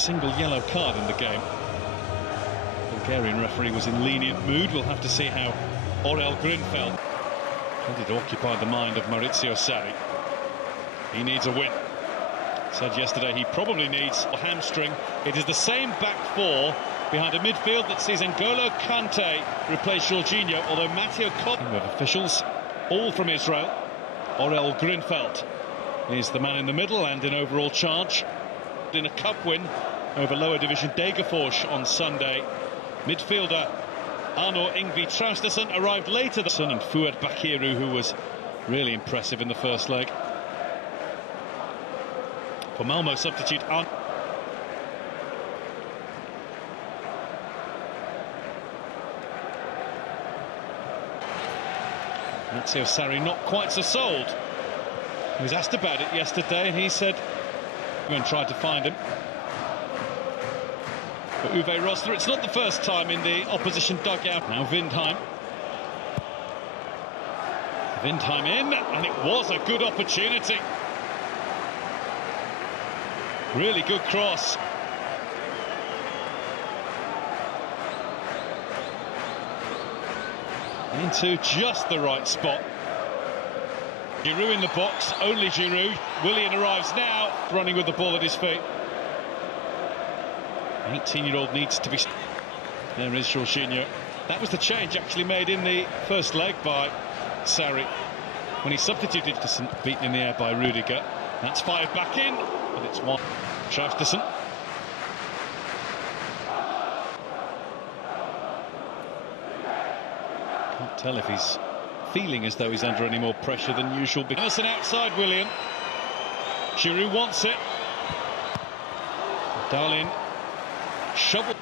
single yellow card in the game. The Bulgarian referee was in lenient mood. We'll have to see how Orel Grinfeld tended to occupy the mind of Maurizio Sarri. He needs a win. Said yesterday he probably needs a hamstring. It is the same back four behind a midfield that sees N'Golo Kante replace Jorginho, although Matteo Kopp of officials, all from Israel. Orel Grinfeld is the man in the middle and in overall charge. In a cup win over lower division Degerfors on Sunday, midfielder Arno Ingvi Traustason arrived later. And Fouad Bakiru, who was really impressive in the first leg. For Malmo substitute Maurizio Sarri not quite so sold. He was asked about it yesterday and he said and tried to find him. But Uwe Rosler, it's not the first time in the opposition dugout. Now Windheim. Windheim in, and it was a good opportunity. Really good cross. Into just the right spot. Giroud in the box, only Giroud. Willian arrives now, running with the ball at his feet. 18-year-old needs to be... There is Jorginho. That was the change actually made in the first leg by Sarri, when he substituted beaten in the air by Rudiger. That's fired back in, and it's one. Traustason. Can't tell if he's feeling as though he's under any more pressure than usual. Emerson outside Willian. Giroud wants it. Darlin. Shovel.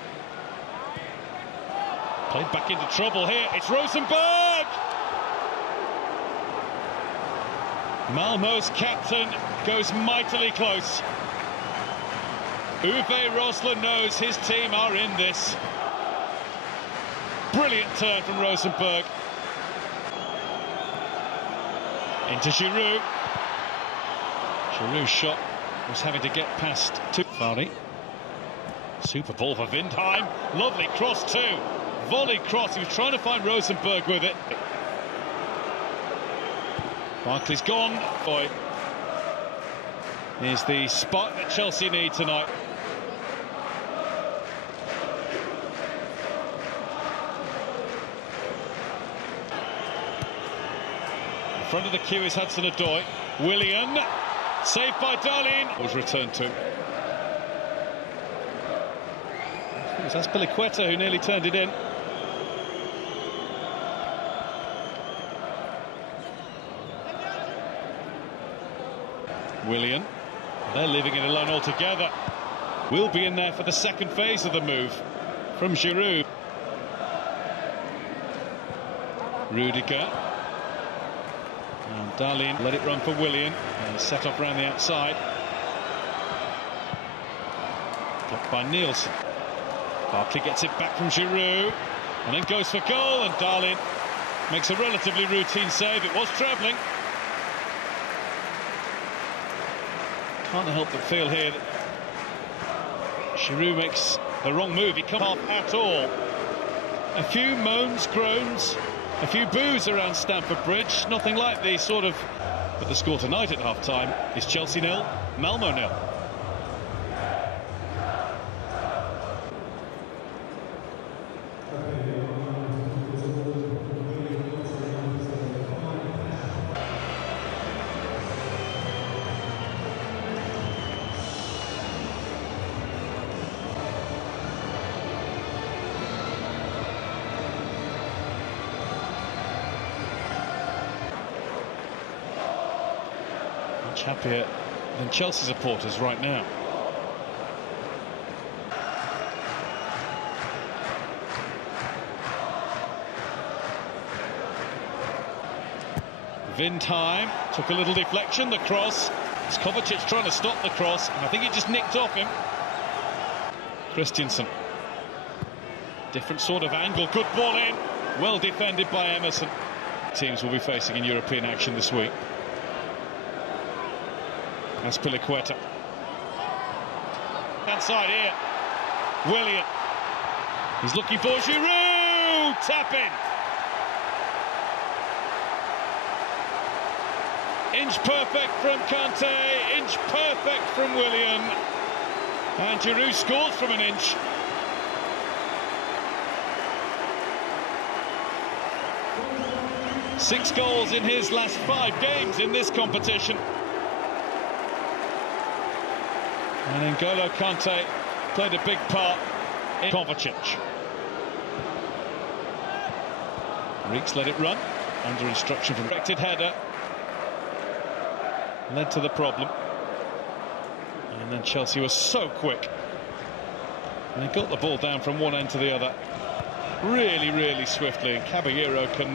Played back into trouble here. It's Rosenberg! Malmo's captain goes mightily close. Uwe Rosler knows his team are in this. Brilliant turn from Rosenberg. Into Giroud. Giroud's shot was having to get past Fari. Super ball for Windheim. Lovely cross too. Volley cross. He was trying to find Rosenberg with it. Barkley's gone. Boy. Here's the spot that Chelsea need tonight. In front of the queue is Hudson-Odoi. Willian, saved by Darlin. Was returned to. It was Azpilicueta who nearly turned it in. Willian, they're leaving it alone altogether. Will be in there for the second phase of the move from Giroud. Rudiger. And Darlin let it run for Willian and set off around the outside. Blocked by Nielsen. Barkley gets it back from Giroud and then goes for goal, and Darlin makes a relatively routine save. It was travelling. Can't help but feel here that Giroud makes the wrong move. He can't help at all. A few moans, groans, a few boos around Stamford Bridge. Nothing like the sort of... But the score tonight at half-time is Chelsea 0, Malmo 0. Much happier than Chelsea supporters right now. Windheim took a little deflection, the cross. It's Kovacic trying to stop the cross, and I think it just nicked off him. Christensen. Different sort of angle, good ball in. Well defended by Emerson. Teams will be facing in European action this week. Azpilicueta. right-hand side here. Willian. He's looking for Giroud. Tap in. Inch perfect from Kante. Inch perfect from Willian. And Giroud scores from an inch. Six goals in his last 5 games in this competition. And N'Golo Kante played a big part in Kovacic. Reeks let it run, under instruction from directed header. Led to the problem. And then Chelsea was so quick. And they got the ball down from one end to the other. Really, really swiftly. And Caballero can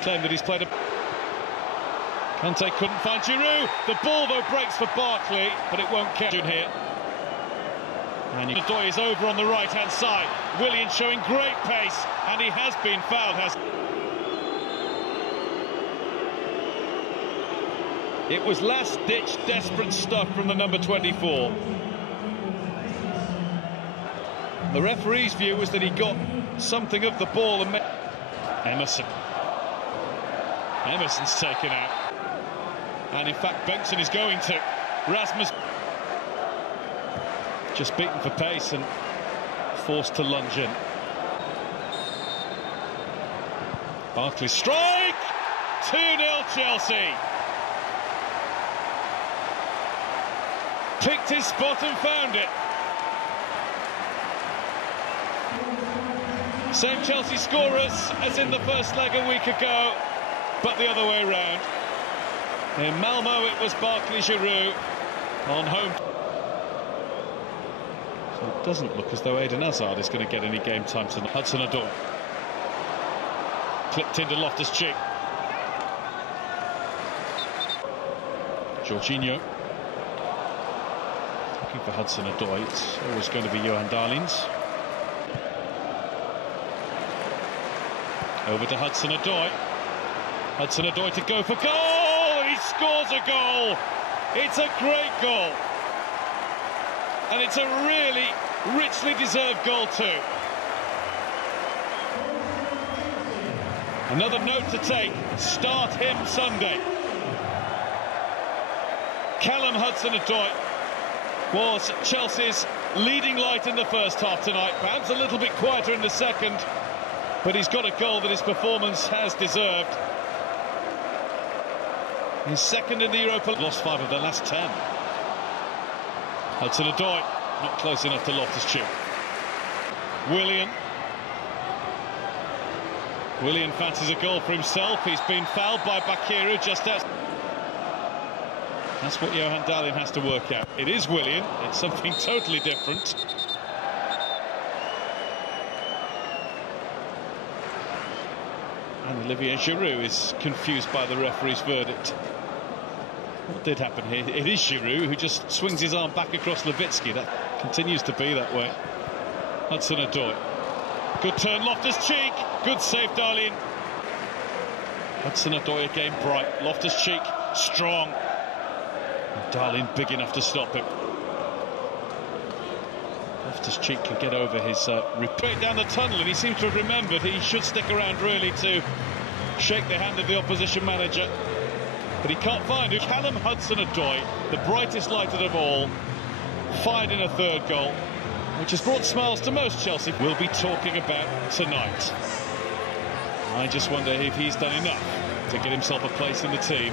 claim that he's played a... Kante couldn't find Giroud. The ball, though, breaks for Barkley, but it won't catch in here. And Odoi is over on the right-hand side. Willian showing great pace, and he has been fouled. It was last-ditch, desperate stuff from the number 24. The referee's view was that he got something of the ball and... Emerson's taken out. And in fact, Benson is going to. Rasmus just beaten for pace and forced to lunge in. Barkley strike! 2-0 Chelsea. Picked his spot and found it. Same Chelsea scorers as in the first leg a week ago, but the other way round. In Malmo it was Barkley Giroud on home. So it doesn't look as though Eden Hazard is going to get any game time tonight. Hudson-Odoi. Clipped into Loftus-Cheek. Jorginho. Looking for Hudson-Odoi. It's always going to be Johan Dahlins. Over to Hudson-Odoi. Hudson-Odoi to go for goal! He scores a goal! It's a great goal. And it's a really richly deserved goal too. Another note to take, start him Sunday. Callum Hudson-Odoi was Chelsea's leading light in the first half tonight, perhaps a little bit quieter in the second, but he's got a goal that his performance has deserved. He's second in the Europa League. Lost 5 of their last 10. Hudson-Odoi not close enough to Loftus-Cheek. Willian fancies a goal for himself. He's been fouled by Bakiru just as. That's what Johan Dahlin has to work out. It is Willian. It's something totally different. And Olivier Giroud is confused by the referee's verdict. What did happen here? It is Giroud who just swings his arm back across Levitsky. That continues to be that way. Hudson-Odoi. Good turn, Loftus-Cheek. Good save, Dahlin. Hudson-Odoi again bright. Loftus-Cheek strong. And Dahlin big enough to stop him. Loftus-Cheek can get over his repair down the tunnel, and he seems to have remembered he should stick around really to shake the hand of the opposition manager. But he can't find it. Callum Hudson-Odoi, the brightest light of them all, fired in a third goal, which has brought smiles to most Chelsea. We'll be talking about tonight. I just wonder if he's done enough to get himself a place in the team.